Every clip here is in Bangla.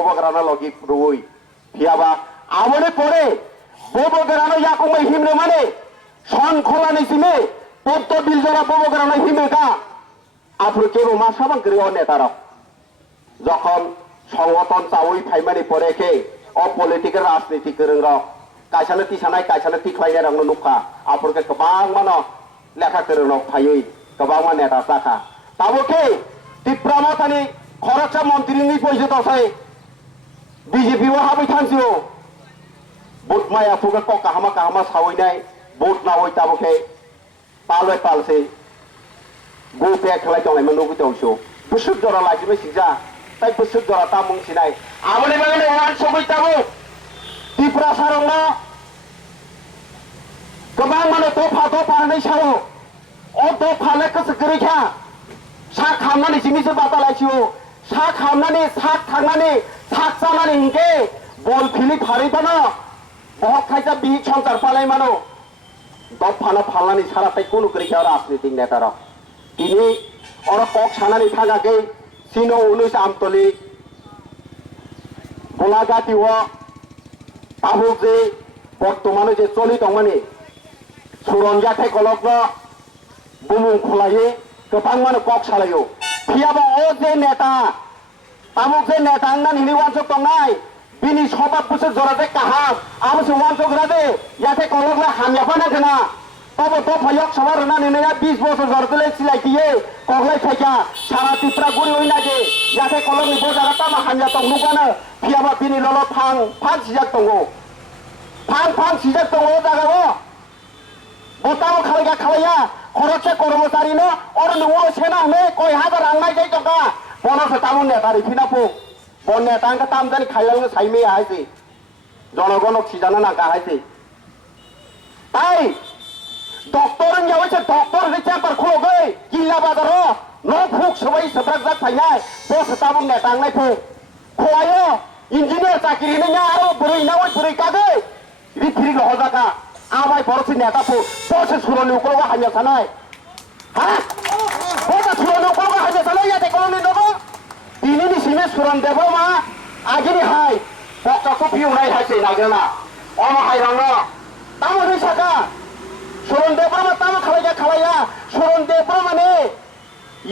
bobogarana logi ruoi phiaba amone pore bobogarana yakumai himne mane son kholani sime potto biljora bobogarana himeka আপনি কেউ মাসাবান করে নেতারা যখন সংগঠন চাওই ফাইমানি পরে কে অপলিটিক্যাল রাজনীতি করং কাইসালে তিসানাय কাইসালে তিख्लायनाय रंग नुखा आपरके गोबां मानो लेखा करन फायै गोबां मा नेता जाखा ताबोके तिप्रामथानि खरचा मन्त्रीनि पैसे दसाय बीजेपी व हाबै थांसियो बुट माया फुगा क काहामा सावैनाय बुट नावै ताबोके पालय पालसे गोपे खेलाय दंनाय मनोगु दंसो बुसुक जरा लाजिबे सिजा ताय बुसुक जरा ता मुंसिनाय आमने बागने वान सबै ताबो तिप्रा सारंगा गोबां माने दफा नै सावो अ दफा लेखस गरैखा सा खामनानै जिमिसो बादालायसियो सा खामनानै साक थांनानै साक जानानै हिंके बल फिलि फारैबानो बहुत खायसा बि संसार पालाय मानो दफाना फालनानै साराताय कोनो गरैखा राजनीतिक नेतारा তিনি ওরা কক সানানি থাকাকে সিনো 19 আমতলি গোলাঘাটি ও তাবুক যে বর্তমানে যে চলিত মানে সুরঞ্জাথাই কলক বুমুং খোলায়ে গোबां মানে কক সালাयो ফিয়াবা ও যে নেতা তাবুক যে নেতা আন্দান হিনি ওয়ানসক দंनाय বিনি সবাব বছর জরাতে কাহাম আমসে ওয়ানসক রাদে ইয়াতে কলক হামিয়াফানা কেনা তবে তো ফয়ক সবার না নেয়া 20 বছর জরদলে সিলাই দিয়ে কগলাই ফাইকা সারা তিপ্রা গুড়ি হই নাগে যাতে কলমি বজারা তামা হাময়া তং নুগানো ফিয়াবা বিনি ললো ফাং সিজাক দंगो ফাং সিজাক दंगो জাগাও বতাও খালাইয়া খরচে কর্মচারী ন অর নুও সেনা মে কয় হাজার রাংনাই যাই টাকা বনস তামু নেতারি ফিনাপু বন নেতাঙ্কা তামদানি খাইলাং সাইমে আইছে জনগণক সিজানা না গাহাইছে তাই डॉक्टर जावैसे डॉक्टर रिचा पर खोगै जिल्ला बाजारो न फुक सबै सब्राक जाक फाइनाय बस ताबुं ने तांनाय फु खोयो इंजिनियर चाकरि नैया आरो बुरै नावै बुरै कागै रिफिरि लहजाका आबाय बरसि नेता फु बस सुरनि उकलवा हान्या सानाय हा बस सुरनि उकलवा हान्या सानाय याते कलनि दबो दिनिनि सिमे सुरन देबो मा आगिनि हाय बक्काखौ फिउनाय हायसे नागिरना अमा हायरांनो तामो रिसाका सुरन देब्रा तामा खालाया सुरन देब्रा माने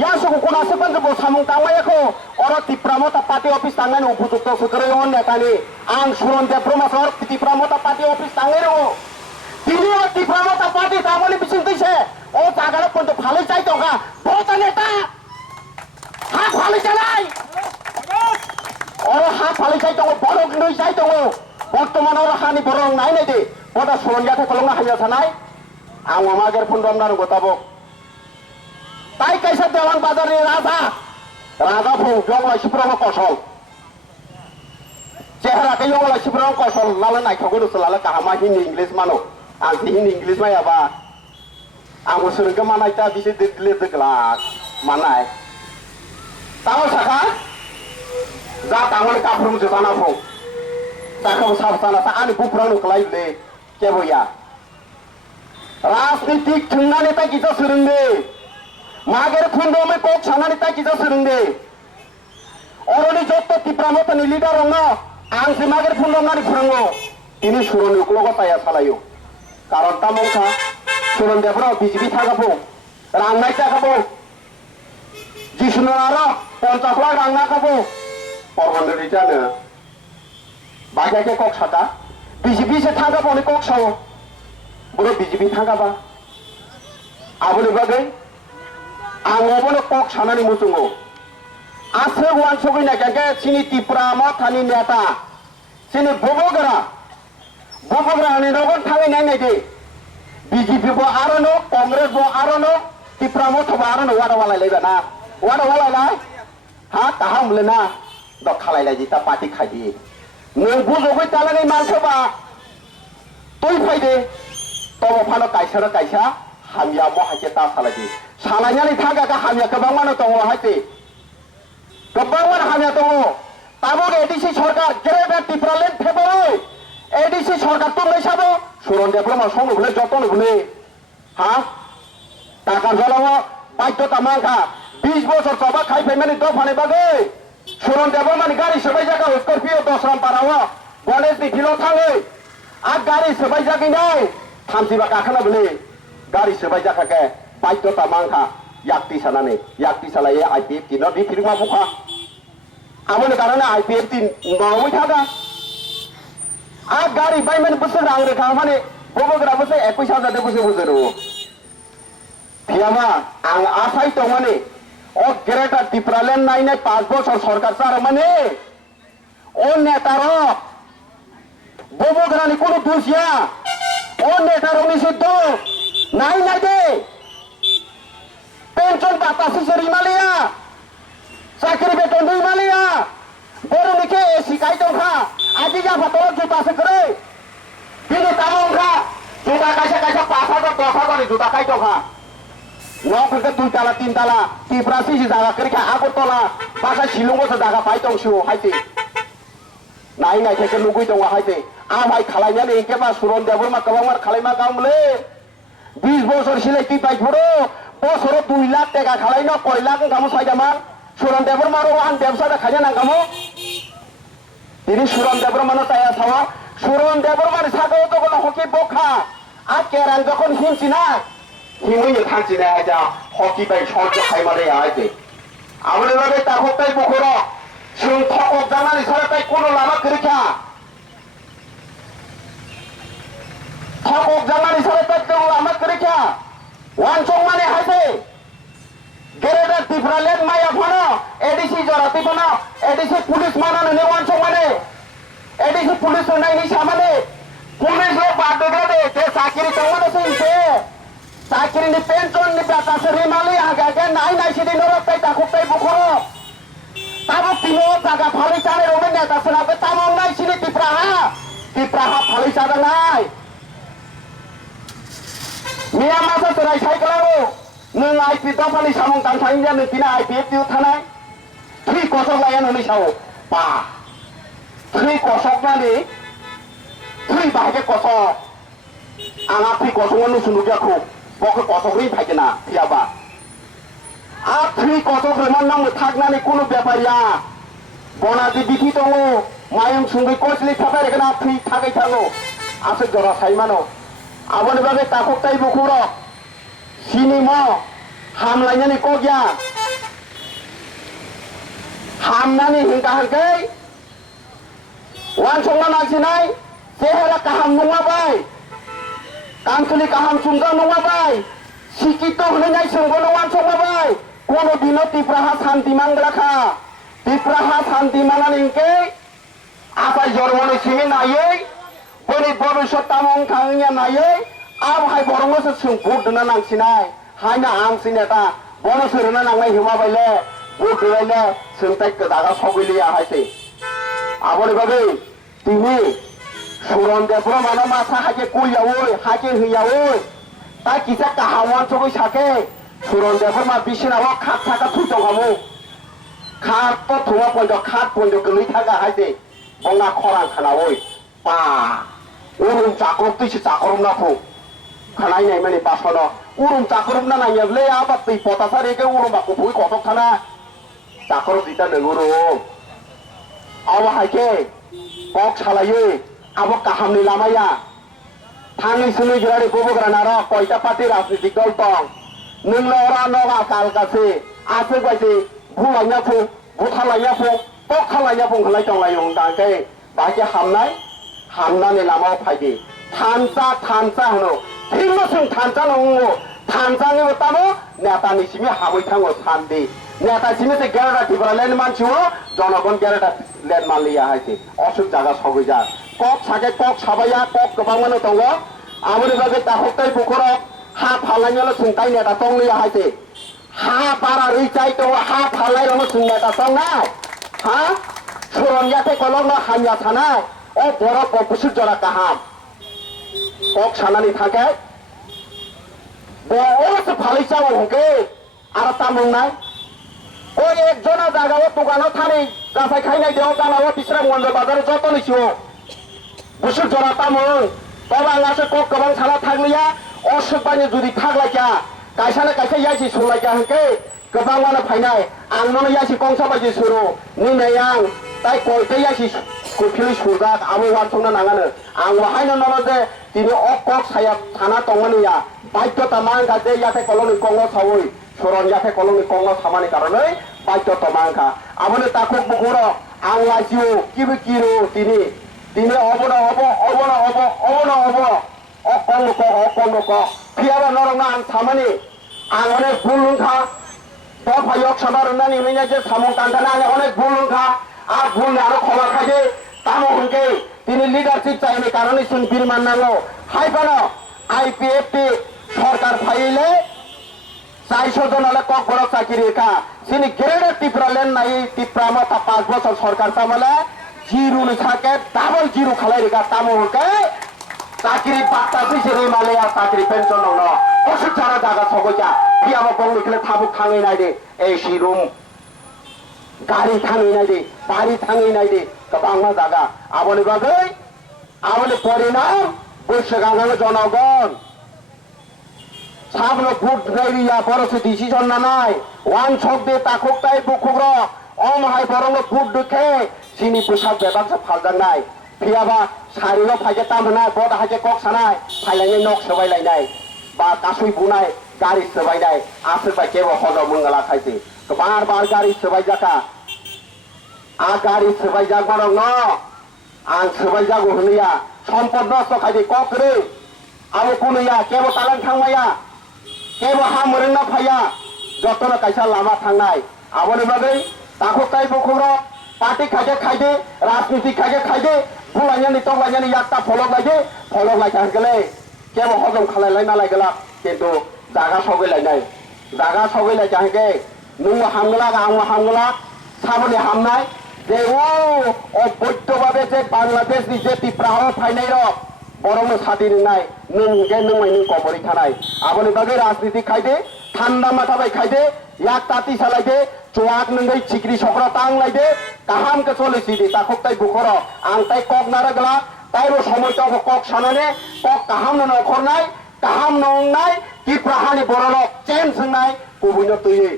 यासुको कोनासे बंजो सामुं तांवायखौ अर तिप्रामता पार्टी अफिस तांनाय उपयुक्त सकरै अन नेतानि आं सुरन देब्रा मासर तिप्रामता पार्टी अफिस तांनाय रो दिनि तिप्रामता पार्टी तामनि बिसिं दैसे ओ जागाला पन्त फालै जाय दंगा बता नेता हा फालै जानाय अर हा फालै जाय दंग बरक नै जाय दंग बर्तमान अर हानि बरक नाय नै दे बदा सुरन जाथे कलंगा हाया थानाय आं मामागेर फुंडम नार गताबो ताई कैसा देवान बाजार रे राजा फुं जंगला सिफ्राव कसल चेहरा के जंगला सिफ्राव कसल लाला नायखगो दसलाला काहामा हिंदी इंग्लिश मानो आं हिंदी इंग्लिश मायाबा आं सुरंग मानायता बिसे दिले दगला मानाय ताव साखा जा तांगन काफ्रुम जताना फुं ताखौ साबसाना सा आनि बुफ्रां नखलायले केबोया राजनीतिक थुंनानै ताकिजा सोलोंदे मागेर फुंडमे कक सानानै ताकिजा सोलोंदे अरनि जत्त तिप्रामतानि लिडार रंग आंसे मागेर फुंडमनानै फोरोंगो तिनि सुरनि उकलगा ताया सालायो कारण तामंखा सुरन देब्रा बिजेपि थागाबो रांनाय थागाबो जिसुनो आरो 50 लाख रांना खाबो परमन्दरि जानो बागाके कक सादा बिजेपि से थागाबो नि कक सावो बोलो बीजेपी थांगाबा आबोनो बागै आंबोनो कक सानानि मुसुंगो आसे वान सगैना गागे सिनि तिप्रामा थानि नेता सिनि बबोगरा नि नगन थाङै नाय दे बीजेपी बो आरोनो कांग्रेस बो आरोनो तिप्रामा थबा आरोनो वादा वालायलायबा ना वादा वालायलाय हा काहा मुलेना द खालायलाय जिता पार्टी खायदि नों बुजोबै तालानि मानसबा तय फायदे तब फानो कायसा हामिया महाके ता सालायदि सालायनानै थागागा हामिया गोबां मानो दङ हायते गोबां मानो हामिया दङ ताबो एडिसि सरकार ग्रेड टिप्रालेन फेबरै एडिसि सरकार तो नैसाबो सुरन देब्रा संनो भले जतन भले हा टाका जलाव बाध्यता मांखा 20 বছর সবা খাই ফেমানি দফানে বাগে सुरन देव माने गाड़ी सोबाय जागा स्कर्पियो 10 राम पाराव गणेश नि फिलो थाङो आ गाड़ी सोबाय जागिनाय थामजिबा गाखोना बोले गाड़ी सोबाय जाखाके बायदता मांखा याक्ति सानानै याक्ति सालाये आईपीएफ दिनो दि फिरिमा बुखा आमोन कारणे आईपीएफ दिन मावबाय थागा आ गाड़ी बायमोन बोसोर रां रोखा माने बबोग्रा बोसोर 21,000 दे बोसोर फियामा आं आसाय दं माने ओ ग्रेटर टिप्रालेन नायनाय 5 बोसोर सरकार चार माने ओ नेतार बबोग्रानि कोनो दुसिया ओ नेतार निषिद्ध नाय नाय दे पेंशन बातासो सरिमालिया साख्रि बेतन दैमालिया बर'निखे सिकाय दंखा आदि जाफाथ' जुतासो करे बिनि तामंखा जुता कायसा कायसा 5,000 10,000 जुता काय दंखा न'खरखौ 2 ताला 3 ताला टिप्रासि जागा करिखा आगरतला बासा शिलंगसो जागा फाय दंसु हायते नाय नाय थेके लुगै दं हायते आमाय खालायनानै एकेबा सुरन देबरमा गोबांमार खालायमा गामले 20 बोसोर सिलायति बायफोरो बोसोराव 2 लाख टाका खालायनो कय लाख गामो सायदामा सुरन देबरमारो आं व्यवसाय खायना नांगामो दिनै सुरन देबरमानो ताया सावा सुरन देबरमानि सागो दगल हकि बखा आ केरां जखन हिमसिना हिमैनो थांसिना आजा हकि बाय सज खायमाले आयते आमले बागे ताखताय बखरो जों थकक जानानै साराय कोनो लामा करिखा थकक जानानै साराय कोनो लामा करिखा वानसं माने हायते गेरेदार टिप्रालेन माया फनो एडीसी जराती फनो एडीसी पुलिस मानानो ने वानसं माने एडीसी पुलिस नायनि सामाने पुलिस लो बादगा दे ते साकिरि तंगनो सिंसे साकिरि नि पेंशन नि बातासो रिमाली आगागे नाय नाय सिदि नरताय ताखताय बखरो ताबो तिनो जागा फालै चाले रोमे नेता सनाबे तामं नाय सिदि टिप्राहा फालै चादा नाय मिया मासा तराय साइकेलारो नों आईपी दफानि सामं दानसायनि जानो बिना आईपीएफ दिउ थानाय थ्रि कसक लाया नोंनि साव बा थ्रि कसक नानि थ्रि बाहागे कसक आंहा थ्रि कसक नु सुनुजाखौ बखो कसक रि फायगोना फियाबा आ थ्रि कसक रेमान नाम थागनानि कोनो बेपारिया बनादि बिखि दङ मायं सुंगै कसलि थाबाय रेगना थ्रि थागै थागो आसे जरा साइमानो आबोनि बागे ताखकताय बुखुरो सिनेमा हामलायनानै कगिया हामनानै हिंगा हिंगै वानसंना नांसिनाय सेहेरा गाहाम नङाबाय कांसुलि गाहाम सुंगा नङाबाय सिकित होनाय सोंबोनो वानसंबाय कोनो दिनो टिप्राहा शान्ति मांग्राखा टिप्राहा शान्ति मानानै हिंगै आफाय जरमनि सिङै नायै बोरै भबिष्यत तामं थाङैया नायै आबहाय बरंगसो सों भोट दोना नांसिनाय हायना आंसि नेता बनो सोरना नांनाय हिमाबायले भोट दोलायले सोंथाय गोदागा सगैलिया हायते आबोनि बागै तिनि सुरन देबरा माना मासा हाके कइयावै हाके हइयावै ता किसा काहावान सगै साके सुरन देबर मा बिसिनाव खात थाका थुइदंगामु खात तो थुवा पन्द खात पन्द गोलै थागा हायते बंगा खरां खानावै पा उरुम चाक्रबतिसो चाक्रबनाखौ खानाय नाय माने बासनो उरुम चाक्रबना नायब्ले आबा दै पतासारिके उरुमा कफुइ कटक थाना चाक्रब दिता नगुरुम आबा हायके कक सालायो आबो काहामनि लामाया थाङै सुनै गिरारि बबोग्रा नार कयटा पार्टी राजनीतिक दल दं नोंलरा नगा कालगासे आसे बायदि बुलायना फुं बुथालायना फुं तखालायना फुं खालाय दंलायो दाके बाके हामनानै लामायाव फायदे थानसा होनो थिंनो जों थानसा नङो थानसानि उतानो नेतानि सिमि हाबै थाङो सान्दि नेता सिमि ते गेरेटा टिप्रालेन मानसियो जनगण गेरेटा लेन मालिया हायते असुख जागा सगैजा कक साके कक साबाया कक गोबां मानो दङ आबोनि बागै ताखताय बुखरो हा फालायनाल सुंथाय नेता दंलिया हायते हा बारा रैचाय दङ हा फालायनो सुं नेता दंनाय हा सुरनयाते कलम हान्या थानाय ओ बरा पपुसु जरा गाहाम कक सानानै थाके बस फालिसाव हके आरो तामंनाय ओ एक जना जागाव दखानाव थानै गासाय खायनाय देव गानाव बिस्रा मन्दिर बाजार जतनै सिव बुसु जरा तामं बाबा आंहासो कक गोबां साना थाग्लिया असुख बायनो जुदि थाग्लायजा गायसानो गायसा यायसि संलायजा हके गोबां मानो फायनाय ang mono yasi kongsa baji suru ni nayang tai koi tai yasi kupili surga amo wan songna nangane ang wahai no no de tini okok saya thana tongmani ya baikta mang ga de yate koloni kongo sawoi suron yate koloni kongo samani karone baikta mangka amone takok bukuro ang wasiu kibikiru tini obona okong ko piaba norong ang samani ang onek bulungka পয়ক সবার উন্নয়ন মিলে যে সামন কান্দানা অনেক ভুল আর ভুল আরো খবর খাইছে তামকে তিনি লিডারশিপ চাইনি কারণে শুন বীর মান্নালো হাইপানো আইপিএফটি সরকার ফাইলে 400 জন হলে কক বড় চাকরি কা তিনি গ্রেডের টিপরা লেন নাই টিপরা মাথা 5 বছর সরকার তামলে জিরো থাকে ডাবল জিরো খালাই রেখা তামকে চাকরি বার্তা ফিসে মালেয়া চাকরি পেনশন ন ওষুধ ছাড়া জায়গা সবজা পিয়ামা বংলি খেলে থাবুক থাঙে নাই দে এসি রুম গাড়ি থাঙে নাই দে বাড়ি থাঙে নাই দে বাংলা জায়গা আবলে বাগৈ আবলে পরিণাম বৈশ্যগাঙ্গাঙ্গ জনগণ সামনে ফুট রেরিয়া পরশে ডিসিশন না নাই ওয়ান ছক দে তাকুক তাই বুকুগ্র অমহাই বরং ফুট দুখে সিনি পোশাক বেবাকসে ফালজাং নাই পিয়াবা সারিল ফাইকে তামনাय বদ হাইকে কক সানাय ফাইलायनाय नक सोबायलायनाय बा गासै बुनाय गारि सोबायनाय आसोबाय केबो हजम मंगला खायसे बार बार गारि सोबाय जाका आ गारि सोबाय जाग मारं न आं सोबाय जागो होनैया सम्पद नष्ट खायसे कक रे आबो कुनैया केबो तालां थांमाया केबो हा मोरंना फाया जतन कायसा लामा थांनाय आबोनि बागै ताखोकाय बखुर पार्टी खायसे खायदे राजनीति खायसे खायदे बुलायनानै तंलायनानै यात्ता फलक लायदे गले केबो हजम खालायलाय नालाय गला किन्तु जागा सगैलाय जाहैगे नों हामगला आं हामगला सामने हामनाय जे अबैधभावे जे बांग्लादेशनि जे टिप्राहाव फायनाय र बरंनो सादि नोंनाय नोंगे नोंमाय नों कबरै थानाय आबोनि बागै राजनीति खायदे ঠান্ডা মাথাबाय खायदे यात्ताति सालायदे चुआक नोंगै चिक्रि सकरा तांलायदे गाहाम के चलेছি दे ताखक ताই बुखर आं ताই কক नारागला ताইबो সময়টা কক সানানে কক गाहाम नखरनाय गाहाम नंनाय टिप्राहानि बरलक चेन सोंनाय कुबुइनो तुयै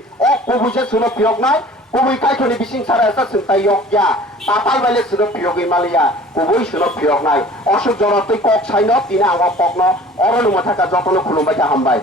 कुबुइसे सुनो पियकनाय कुबुइ कायथनि बिसिं सारायसा सोंताय यकया तापाल बाले सुनो पियगै मालिया कुबुइ सुनो पियकनाय अशोक जरतै কক साइनो तिना आवा ककनो अरनु माथाका जतनो खुलुमबाय हामबाय।